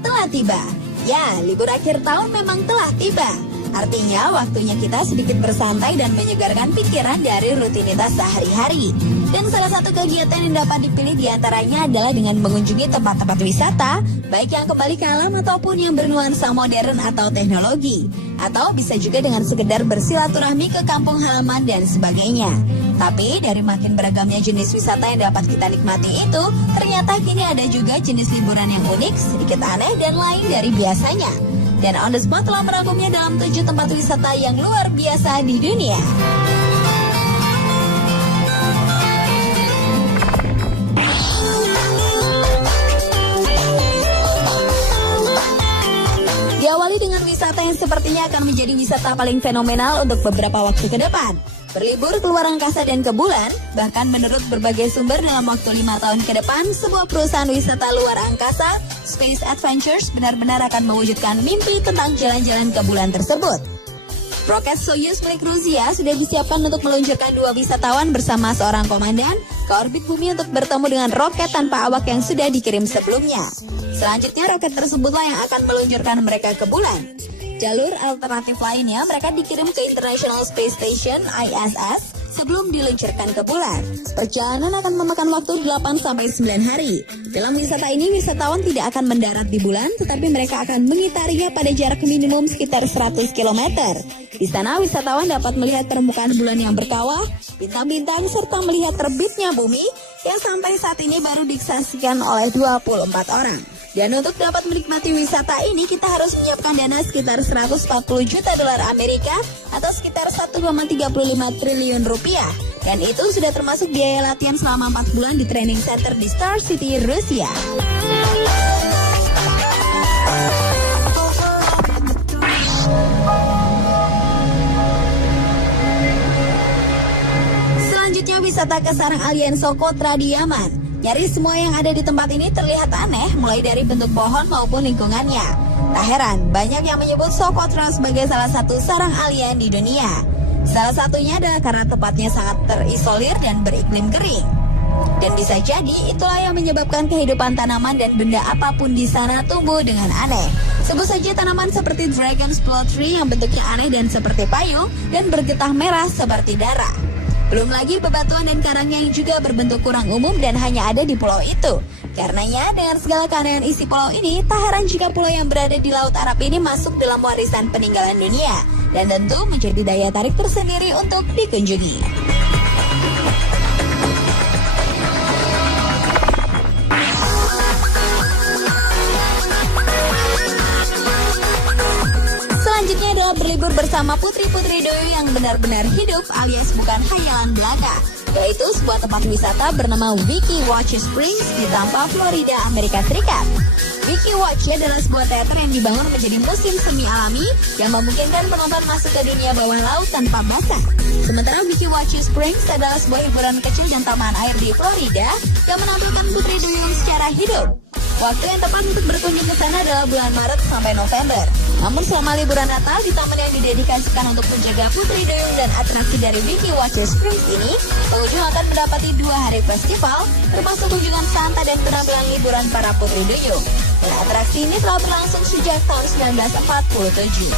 telah tiba. Ya, libur akhir tahun memang telah tiba. Artinya waktunya kita sedikit bersantai dan menyegarkan pikiran dari rutinitas sehari-hari. Dan salah satu kegiatan yang dapat dipilih diantaranya adalah dengan mengunjungi tempat-tempat wisata, baik yang kembali ke alam ataupun yang bernuansa modern atau teknologi. Atau bisa juga dengan sekedar bersilaturahmi ke kampung halaman dan sebagainya. Tapi dari makin beragamnya jenis wisata yang dapat kita nikmati itu, ternyata kini ada juga jenis liburan yang unik, sedikit aneh dan lain dari biasanya. Dan On The Spot telah merangkumnya dalam 7 tempat wisata yang luar biasa di dunia. Diawali dengan wisata yang sepertinya akan menjadi wisata paling fenomenal untuk beberapa waktu ke depan. Berlibur keluar angkasa dan ke bulan, bahkan menurut berbagai sumber dalam waktu 5 tahun ke depan, sebuah perusahaan wisata luar angkasa, Space Adventures, benar-benar akan mewujudkan mimpi tentang jalan-jalan ke bulan tersebut. Roket Soyuz milik Rusia sudah disiapkan untuk meluncurkan 2 wisatawan bersama seorang komandan ke orbit bumi untuk bertemu dengan roket tanpa awak yang sudah dikirim sebelumnya. Selanjutnya roket tersebutlah yang akan meluncurkan mereka ke bulan. Jalur alternatif lainnya mereka dikirim ke International Space Station ISS sebelum diluncurkan ke bulan. Perjalanan akan memakan waktu 8-9 hari. Dalam wisata ini wisatawan tidak akan mendarat di bulan, tetapi mereka akan mengitarinya pada jarak minimum sekitar 100 km. Di sana wisatawan dapat melihat permukaan bulan yang berkawah, bintang-bintang serta melihat terbitnya bumi yang sampai saat ini baru disaksikan oleh 24 orang. Dan untuk dapat menikmati wisata ini kita harus menyiapkan dana sekitar 140 juta dolar Amerika atau sekitar 1,35 triliun rupiah. Dan itu sudah termasuk biaya latihan selama 4 bulan di training center di Star City, Rusia. Selanjutnya wisata ke sarang alien Socotra di Yaman. Nyaris semua yang ada di tempat ini terlihat aneh, mulai dari bentuk pohon maupun lingkungannya. Tak heran, banyak yang menyebut Socotra sebagai salah satu sarang alien di dunia. Salah satunya adalah karena tempatnya sangat terisolir dan beriklim kering. Dan bisa jadi itulah yang menyebabkan kehidupan tanaman dan benda apapun di sana tumbuh dengan aneh. Sebut saja tanaman seperti Dragon's Blood Tree yang bentuknya aneh dan seperti payung dan bergetah merah seperti darah. Belum lagi bebatuan dan karangnya yang juga berbentuk kurang umum dan hanya ada di pulau itu. Karenanya dengan segala keanehan isi pulau ini, tak heran jika pulau yang berada di Laut Arab ini masuk dalam warisan peninggalan dunia. Dan tentu menjadi daya tarik tersendiri untuk dikunjungi. Selanjutnya adalah berlibur bersama putri-putri Doyo yang benar-benar hidup alias bukan khayalan belaka, yaitu sebuah tempat wisata bernama Wiki Watch Springs di Tampa, Florida, Amerika Serikat. Wiki Watch adalah sebuah teater yang dibangun menjadi musim semi alami yang memungkinkan penonton masuk ke dunia bawah laut tanpa basah. Sementara Wiki Watch Springs adalah sebuah hiburan kecil dan taman air di Florida yang menampilkan putri duyung secara hidup. Waktu yang tepat untuk berkunjung ke sana adalah bulan Maret sampai November. Namun selama liburan Natal di taman yang didedikasikan untuk menjaga putri duyung dan atraksi dari Wiki Watch Springs ini, pengunjung akan mendapati 2 hari festival, termasuk kunjungan santai dan penampilan liburan para putri duyung. Dan atraksi ini telah berlangsung sejak tahun 1947.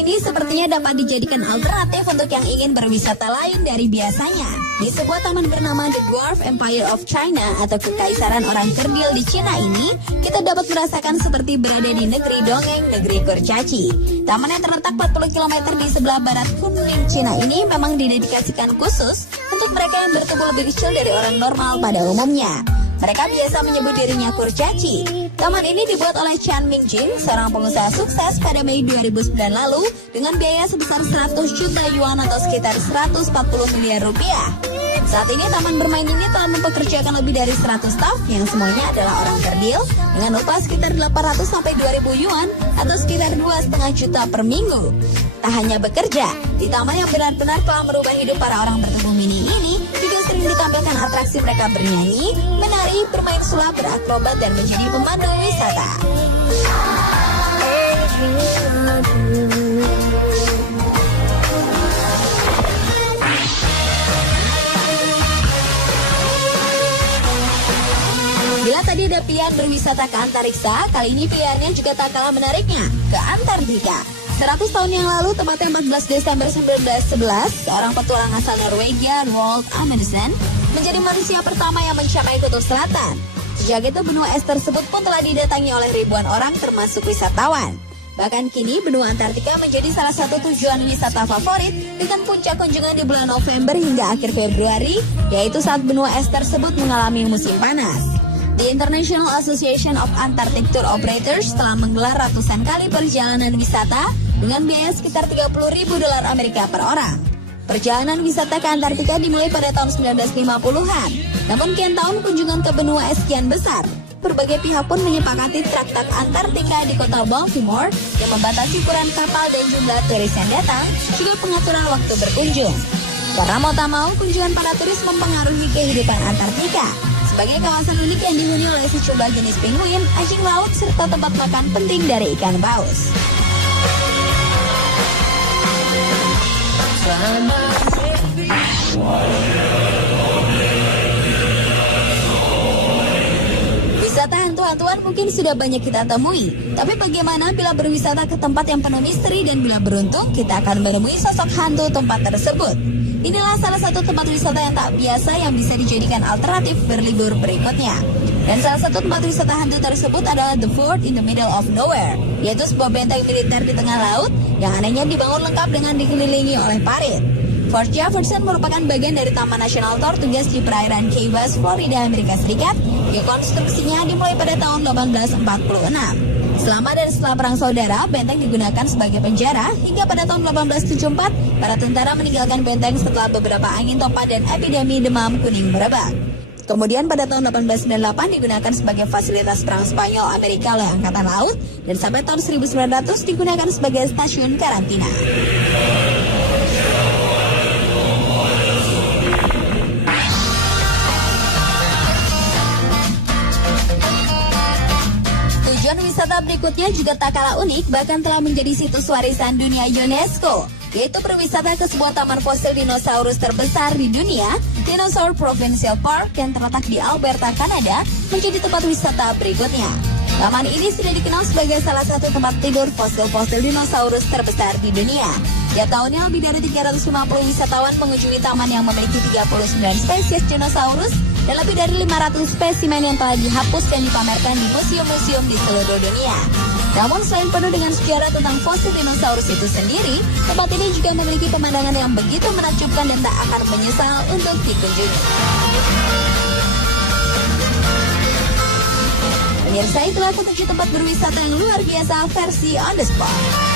Ini sepertinya dapat dijadikan alternatif untuk yang ingin berwisata lain dari biasanya. Di sebuah taman bernama The Dwarf Empire of China atau Kekaisaran Orang Kerdil di Cina ini, kita dapat merasakan seperti berada di negeri dongeng, negeri kurcaci. Taman yang terletak 40 km di sebelah barat Kunming, Cina ini memang didedikasikan khusus untuk mereka yang bertubuh lebih kecil dari orang normal pada umumnya. Mereka biasa menyebut dirinya kurcaci. Taman ini dibuat oleh Chan Mingjing, seorang pengusaha sukses pada Mei 2009 lalu dengan biaya sebesar 100 juta yuan atau sekitar 140 miliar rupiah. Saat ini taman bermain ini telah mempekerjakan lebih dari 100 staf yang semuanya adalah orang kerdil dengan upah sekitar 800 sampai 2000 yuan atau sekitar 2,5 juta per minggu. Tak hanya bekerja, di taman yang benar-benar telah merubah hidup para orang bertubuh mini ini juga sering ditampilkan atraksi mereka bernyanyi, menari, bermain sulap, berakrobat, dan menjadi pemandu wisata. Bila tadi ada pilihan berwisata ke antariksa, kali ini pilihannya juga tak kalah menariknya, ke Antartika. 100 tahun yang lalu, tepatnya 14 Desember 1911, seorang petualang asal Norwegia, Roald Amundsen, menjadi manusia pertama yang mencapai kutub selatan. Sejak itu, benua es tersebut pun telah didatangi oleh ribuan orang termasuk wisatawan. Bahkan kini, benua Antartika menjadi salah satu tujuan wisata favorit dengan puncak kunjungan di bulan November hingga akhir Februari, yaitu saat benua es tersebut mengalami musim panas. The International Association of Antarctic Tour Operators telah menggelar ratusan kali perjalanan wisata dengan biaya sekitar $30.000 Amerika per orang. Perjalanan wisata ke Antartika dimulai pada tahun 1950-an. Namun kian tahun kunjungan ke benua es kian besar. Berbagai pihak pun menyepakati Traktat Antartika di kota Baltimore yang membatasi ukuran kapal dan jumlah turis yang datang, juga pengaturan waktu berkunjung. Karena mau tak mau, kunjungan para turis mempengaruhi kehidupan Antartika sebagai kawasan unik yang dihuni oleh sejumlah jenis penguin, anjing laut, serta tempat makan penting dari ikan paus. Wisata hantu-hantuan mungkin sudah banyak kita temui, tapi bagaimana bila berwisata ke tempat yang penuh misteri dan bila beruntung kita akan menemui sosok hantu tempat tersebut. Inilah salah satu tempat wisata yang tak biasa yang bisa dijadikan alternatif berlibur berikutnya. Dan salah satu tempat wisata hantu tersebut adalah The Fort in the Middle of Nowhere, yaitu sebuah benteng militer di tengah laut yang anehnya dibangun lengkap dengan dikelilingi oleh parit. Fort Jefferson merupakan bagian dari Taman Nasional Tortugas di perairan Key West, Florida, Amerika Serikat, yang konstruksinya dimulai pada tahun 1846. Selama dan setelah Perang Saudara, benteng digunakan sebagai penjara hingga pada tahun 1874, para tentara meninggalkan benteng setelah beberapa angin topan dan epidemi demam kuning merebak. Kemudian pada tahun 1898 digunakan sebagai fasilitas perang Spanyol Amerika oleh Angkatan Laut, dan sampai tahun 1900 digunakan sebagai stasiun karantina. Wisata berikutnya juga tak kalah unik, bahkan telah menjadi situs warisan dunia UNESCO, yaitu berwisata ke sebuah taman fosil dinosaurus terbesar di dunia, Dinosaur Provincial Park yang terletak di Alberta, Kanada, menjadi tempat wisata berikutnya. Taman ini sudah dikenal sebagai salah satu tempat tidur fosil-fosil dinosaurus terbesar di dunia. Tiap tahunnya lebih dari 350 wisatawan mengunjungi taman yang memiliki 39 spesies dinosaurus dan lebih dari 500 spesimen yang telah dihapus dan dipamerkan di museum-museum di seluruh dunia. Namun selain penuh dengan sejarah tentang fosil dinosaurus itu sendiri, tempat ini juga memiliki pemandangan yang begitu menakjubkan dan tak akan menyesal untuk dikunjungi. Pemirsa, itulah 7 tempat berwisata yang luar biasa versi on the spot.